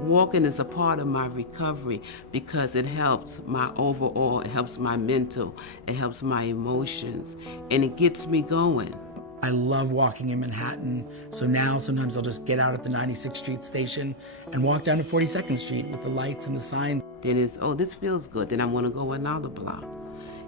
walking is a part of my recovery because it helps my overall, it helps my mental, it helps my emotions, and it gets me going. I love walking in Manhattan, so now sometimes I'll just get out at the 96th Street station and walk down to 42nd Street with the lights and the signs. Then it's, oh, this feels good, then I want to go another block.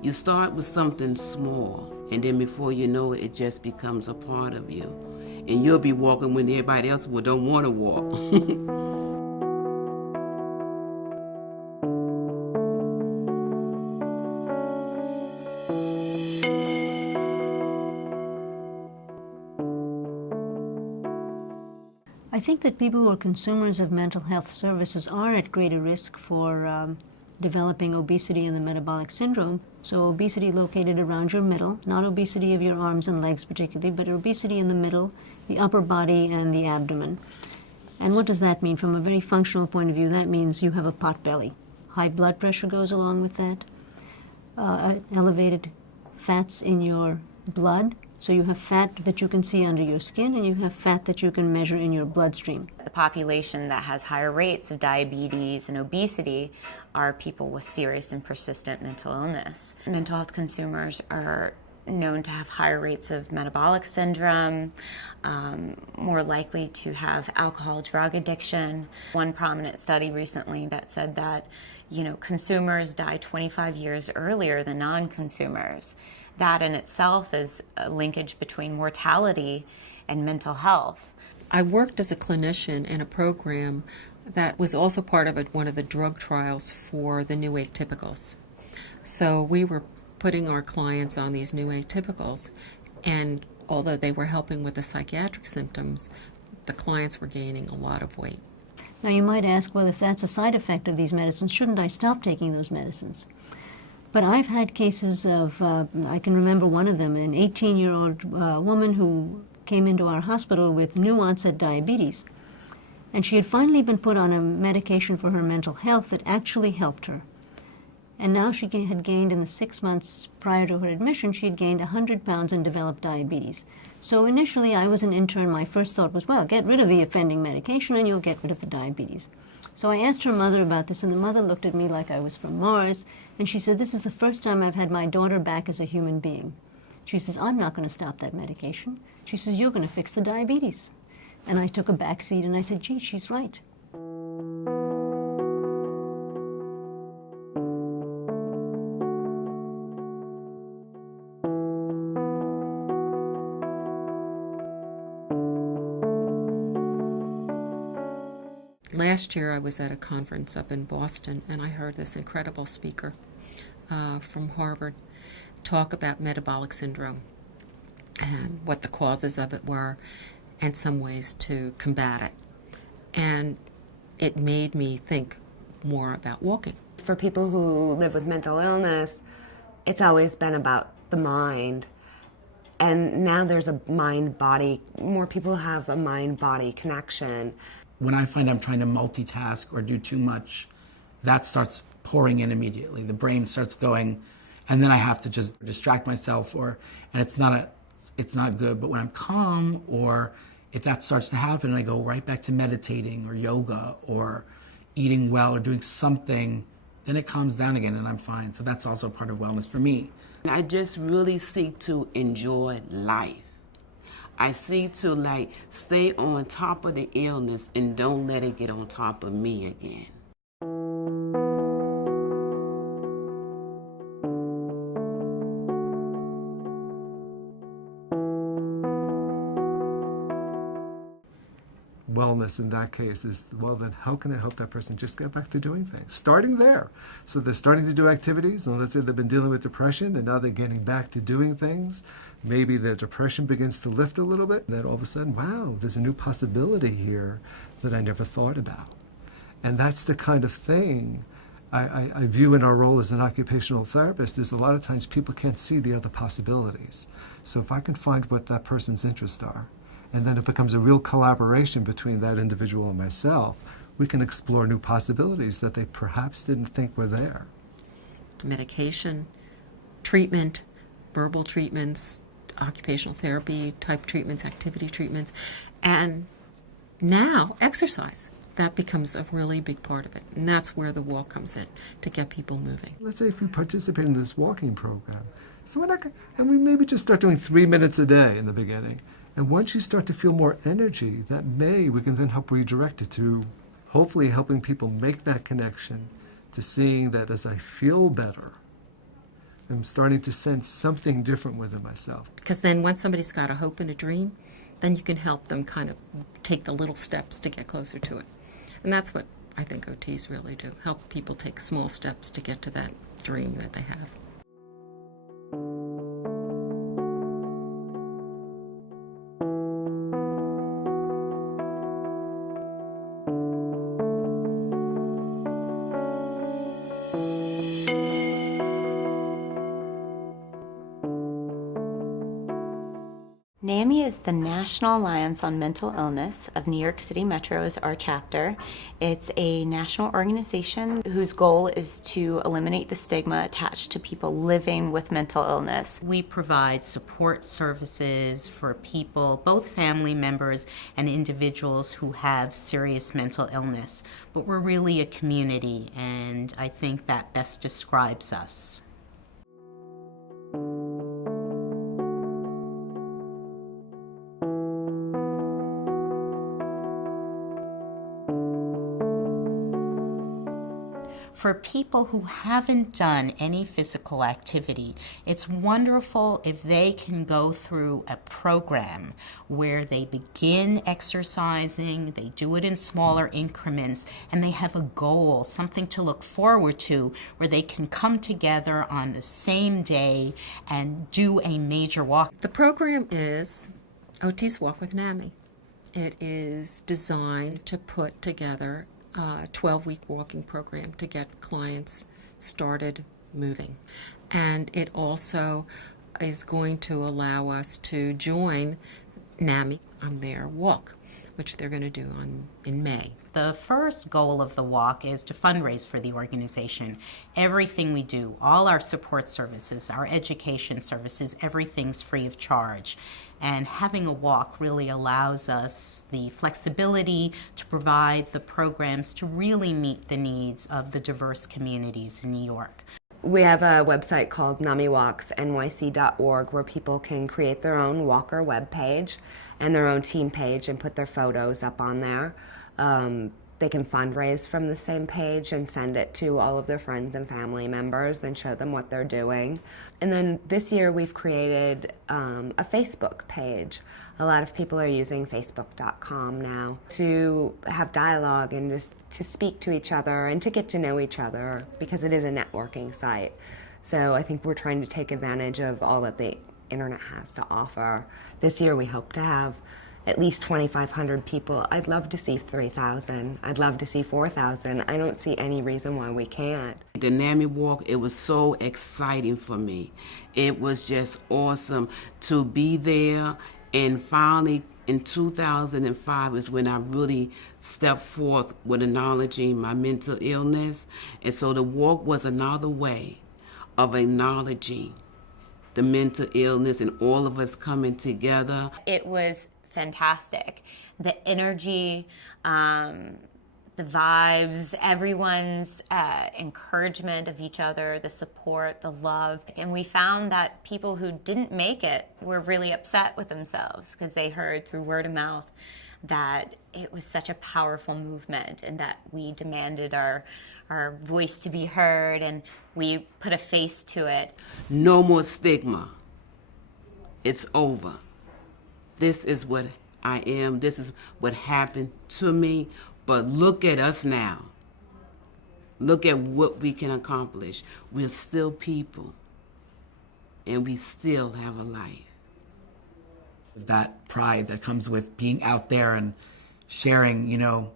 You start with something small, and then before you know it, it just becomes a part of you. And you'll be walking when everybody else don't want to walk. I think that people who are consumers of mental health services are at greater risk for developing obesity and the metabolic syndrome. So obesity located around your middle, not obesity of your arms and legs particularly, but obesity in the middle, the upper body, and the abdomen. And what does that mean? From a very functional point of view, that means you have a pot belly. High blood pressure goes along with that. Elevated fats in your blood. So you have fat that you can see under your skin, and you have fat that you can measure in your bloodstream. The population that has higher rates of diabetes and obesity are people with serious and persistent mental illness. Mental health consumers are known to have higher rates of metabolic syndrome, more likely to have alcohol drug addiction. One prominent study recently that said that, consumers die 25 years earlier than non-consumers. That in itself is a linkage between mortality and mental health. I worked as a clinician in a program that was also part of one of the drug trials for the new atypicals. So we were putting our clients on these new atypicals, and although they were helping with the psychiatric symptoms, the clients were gaining a lot of weight. Now you might ask, well, if that's a side effect of these medicines, shouldn't I stop taking those medicines? But I've had cases of, I can remember one of them, an 18-year-old woman who came into our hospital with new onset diabetes. And she had finally been put on a medication for her mental health that actually helped her. And now she had gained, in the 6 months prior to her admission, she had gained 100 pounds and developed diabetes. So initially I was an intern, my first thought was, well, get rid of the offending medication and you'll get rid of the diabetes. So I asked her mother about this, and the mother looked at me like I was from Mars, and she said, this is the first time I've had my daughter back as a human being. She says, I'm not going to stop that medication. She says, you're going to fix the diabetes. And I took a back seat and I said, gee, she's right. Last year I was at a conference up in Boston, and I heard this incredible speaker from Harvard talk about metabolic syndrome and what the causes of it were and some ways to combat it. And it made me think more about walking. For people who live with mental illness, it's always been about the mind. And now there's a mind-body, more people have a mind-body connection. When I find I'm trying to multitask or do too much, that starts pouring in immediately. The brain starts going, and then I have to just distract myself, and it's not good. But when I'm calm, or if that starts to happen, I go right back to meditating or yoga or eating well or doing something, then it calms down again and I'm fine. So that's also part of wellness for me. I just really seek to enjoy life. I seek to stay on top of the illness and don't let it get on top of me again. Wellness in that case is, well, then how can I help that person just get back to doing things? Starting there. So they're starting to do activities, and let's say they've been dealing with depression, and now they're getting back to doing things. Maybe the depression begins to lift a little bit, and then all of a sudden, wow, there's a new possibility here that I never thought about. And that's the kind of thing I view in our role as an occupational therapist, is a lot of times people can't see the other possibilities. So if I can find what that person's interests are, and then it becomes a real collaboration between that individual and myself, we can explore new possibilities that they perhaps didn't think were there. Medication, treatment, verbal treatments, occupational therapy type treatments, activity treatments, and now exercise. that becomes a really big part of it. And that's where the walk comes in, to get people moving. Let's say if we participate in this walking program, so and we maybe just start doing 3 minutes a day in the beginning. And once you start to feel more energy, we can then help redirect it to hopefully helping people make that connection to seeing that as I feel better, I'm starting to sense something different within myself. Because then once somebody's got a hope and a dream, then you can help them kind of take the little steps to get closer to it. And that's what I think OTs really do, help people take small steps to get to that dream that they have. NAMI is the National Alliance on Mental Illness of New York City Metro, is our chapter. It's a national organization whose goal is to eliminate the stigma attached to people living with mental illness. We provide support services for people, both family members and individuals who have serious mental illness. But we're really a community, and I think that best describes us. For people who haven't done any physical activity, it's wonderful if they can go through a program where they begin exercising, they do it in smaller increments, and they have a goal, something to look forward to, where they can come together on the same day and do a major walk. The program is OTs Walk with Nami. It is designed to put together a 12-week walking program to get clients started moving. And it also is going to allow us to join Nami on their walk, which they're going to do in May. The first goal of the walk is to fundraise for the organization. Everything we do, all our support services, our education services, everything's free of charge. And having a walk really allows us the flexibility to provide the programs to really meet the needs of the diverse communities in New York. We have a website called NamiWalksNYC.org where people can create their own walker webpage and their own team page and put their photos up on there. They can fundraise from the same page and send it to all of their friends and family members and show them what they're doing. And then this year we've created a Facebook page. A lot of people are using Facebook.com now to have dialogue and just to speak to each other and to get to know each other because it is a networking site. So I think we're trying to take advantage of all that the internet has to offer. This year we hope to have at least 2,500 people. I'd love to see 3,000. I'd love to see 4,000. I don't see any reason why we can't. The NAMI walk, it was so exciting for me. It was just awesome to be there, and finally in 2005 is when I really stepped forth with acknowledging my mental illness. And so the walk was another way of acknowledging the mental illness and all of us coming together. It was fantastic. The energy, the vibes, everyone's encouragement of each other, the support, the love. And we found that people who didn't make it were really upset with themselves because they heard through word of mouth that it was such a powerful movement and that we demanded our voice to be heard and we put a face to it. No more stigma. It's over. This is what I am. This is what happened to me. But look at us now. Look at what we can accomplish. We're still people, and we still have a life. That pride that comes with being out there and sharing,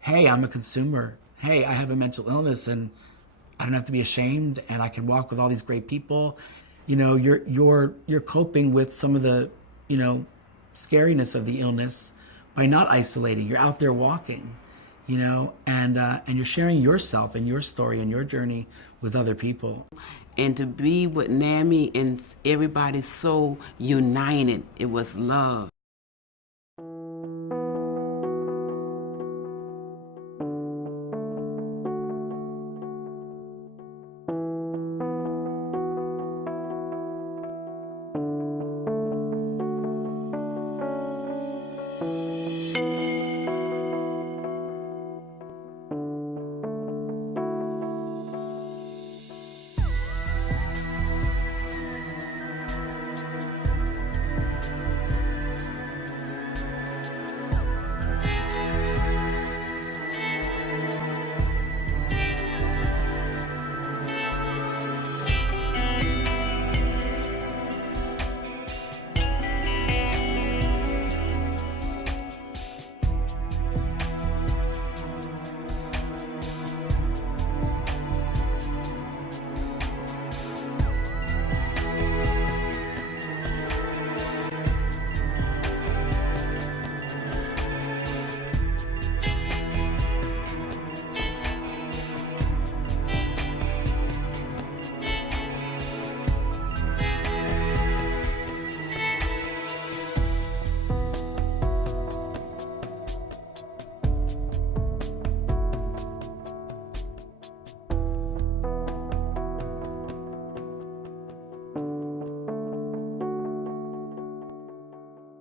hey, I'm a consumer. Hey, I have a mental illness, and I don't have to be ashamed, and I can walk with all these great people. You're coping with some of the, scariness of the illness by not isolating. You're out there walking, and you're sharing yourself and your story and your journey with other people. And to be with NAMI and everybody so united, it was love.